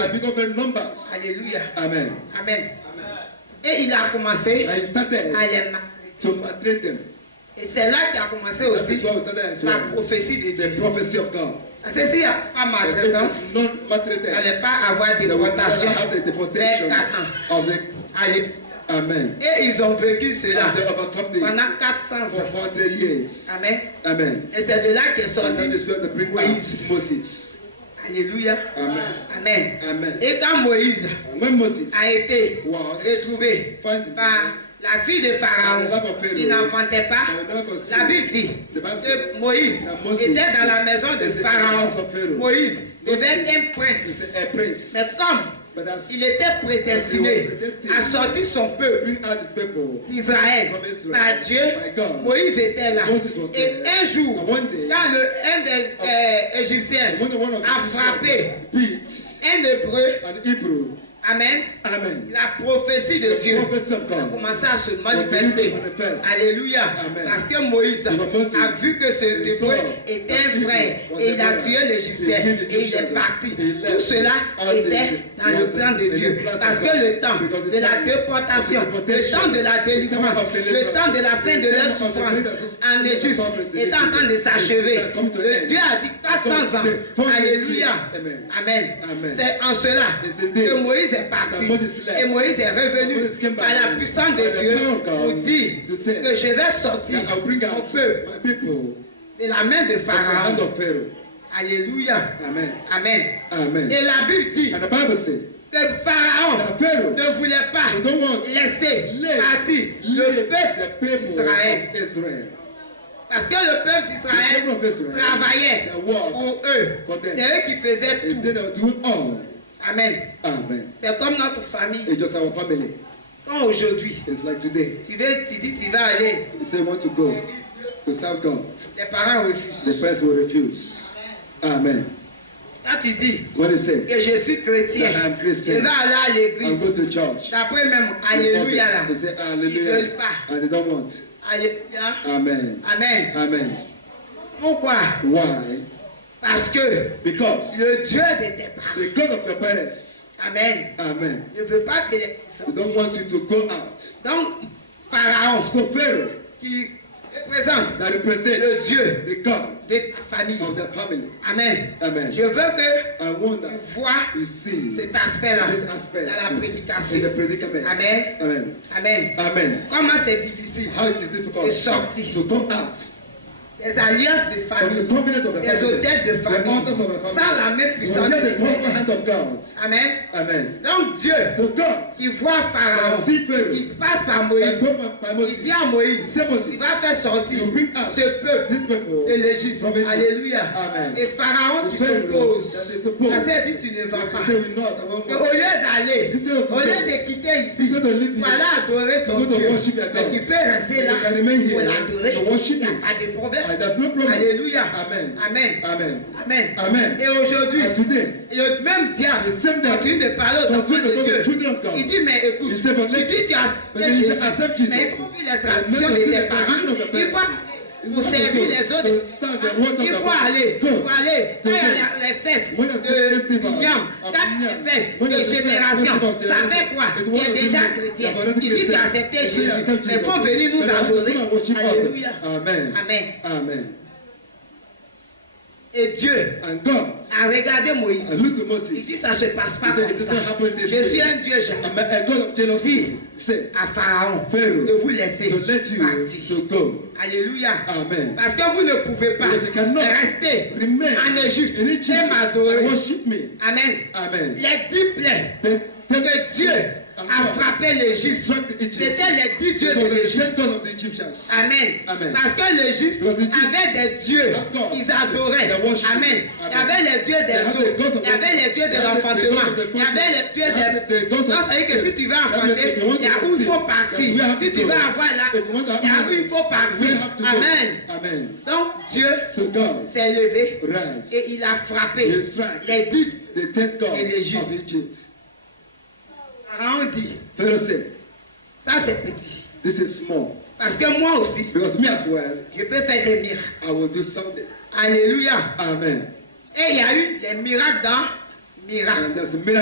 have become very numbers. Alléluia. Amen. Amen. Et il a commencé And he started à les to maltreat them. Et c'est là qu'il a commencé That aussi is why we started as la well. prophétie de The Dieu. prophecy of God. Parce que s'il n'y a pas maltraitance, Non il maltraitance. n'allait pas avoir They will not déportation have the vers deportation 4 ans. of the. Allez. Amen. Et ils ont vécu cela And they overcome this pendant 400 for ans. 400 years. Amen. Amen. Et c'est de là qu'est And sorti that is where the bring out Moïse. Moses. Alléluia. Amen. Amen. Amen. Et quand Moïse And when Moses a été was retrouvé found par la fille de Pharaon, il n'enfantait pas. La Bible dit que Moïse était dans la maison de Pharaon. Moïse devait être un prince. a prince, Mais comme but as il était prédestiné à sortir son peuple bring out his people d'Israël par Dieu, Moïse était là. Et un jour, quand un des Égyptiens when the one of a frappé beat un Hébreu, an Hebrew. Amen, Amen. la prophétie de Dieu Prophecy of a God. commencé à se manifester. Alléluia. Amen. Parce que Moïse a vu que ce Hébreu était un frère et il a tué l'Égyptien et il est parti. Tout cela était dans le plan de Dieu. Parce que le temps de la déportation, le temps de la délivrance, le temps de la fin de leur souffrance en Égypte est en train de s'achever. Dieu a dit 400 ans. Alléluia. Amen. C'est en cela que Moïse est parti et Moïse est revenu par la puissance de Dieu pour dire que je vais sortir mon peuple de la main de Pharaon. Alléluia. Amen. Et la Bible dit que Pharaon ne voulait pas laisser partir le peuple d'Israël. Parce que le peuple d'Israël travaillait pour eux. C'est eux qui faisaient tout. Amen. C'est comme notre famille. It's just our family. Quand aujourd'hui, It's like today. tu dis tu vas aller, You say you want to go to serve God. les parents The refusent. person will refuse. Amen. Quand tu dis What is it? que je suis chrétien, I am je Christian. vais aller à I'll l'église. go to church. D'après même, Alléluia là. They say Ils hallelujah. veulent pas. And they don't want. Alléluia. Amen. Amen. Amen. Pourquoi? Why? Parce que Because le Dieu de tes parents, the God of your parents, Amen, amen, ne veut pas que les they don't want you to go out. Donc, Pharaon, So Pharaoh, qui représente that represents le Dieu the God de ta famille. of the family. Amen. Amen. Je veux que I want tu that vois you see cet aspect-là this aspect dans la in prédication. the predicament. Amen. Amen. Amen. Amen. Comment c'est difficile. How it is difficult Et sortir. to come out Les alliances de from famille, the covenant of the les family, hôtels de the famille, altars of the sans family. la main puissante Without de the powerful l'Éternel. hand of God. Amen. Amen. Donc Dieu, So God, qui voit Pharaon, see Pharaoh, il passe par and Moïse. go by Il Moses, dit à Moïse, say Moses, il va faire sortir you bring out ce peuple this people de l'Égypte. from Egypt. Alléluia. Amen. Et Pharaon qui Pharaoh, s'oppose. that is opposed. Parce qu'il dit tu ne vas He pas. say, "We not, I won't Et go." au lieu d'aller, au lieu de quitter ici, Instead of leaving pour aller adorer ton to go to Dieu, worship your mais God. tu peux rester là You can remain pour here l'adorer. to worship Il n'y a him. pas de problème. There's no problem. Alléluia. Amen. Amen. Amen. Amen. Amen. Et aujourd'hui, And today, le même diable the same devil continue de parler aux enfants continue to de talk to the Dieu. children of God. Il dit, mais écoute, He said, but tu dis tu as but accepté you Jésus, accept Jesus. mais il faut vivre les traditions de tes parents. Il faut pour servir les autres. Il faut aller, quand il y a les fêtes de Mignam, quand il y a les fêtes de génération, ça fait quoi? Tu es déjà chrétien. Tu dis tu as accepté Jésus, mais il faut venir nous adorer. Alléluia. Amen. Amen. Amen. Et Dieu And God, a regardé Moïse. and look to Il Moses. dit ça se passe pas He said, comme it doesn't ça. happen this Je suis way. un Dieu jaloux. A God of jealousy said, À Pharaon Pharaoh, de vous laisser to let you partir. to go. Alléluia. Amen. Parce que vous ne pouvez pas Because you cannot rester remain en Égypte in Egypt et m'adorer. and worship me. Amen. Amen. Les 10 plaies que Dieu a frappé l'Égypte, c'était les 10 dieux de l'Égypte. of the Egyptians. Amen. Amen. Parce que l'Égypte avait des dieux qu'ils adoraient. Amen. Il y avait les dieux des eaux. Il y avait les dieux de l'enfantement. Il y avait les dieux des... Donc, ça veut dire que si tu veux enfanter, il y a où il faut partir. Si tu veux avoir là, il y a où il faut partir. Amen. Amen. Donc, Dieu So God s'est levé rise. et il a frappé He struck les 10. the 10 gods Et l'Égypte. of Egypt. Pharaon dit, Pharaoh said, ça c'est petit. this is small. Parce que moi aussi, Because me as well, je peux faire des miracles. I will do something. Alléluia. Amen. Et il y a eu les miracles dans miracles. And there's a miracle.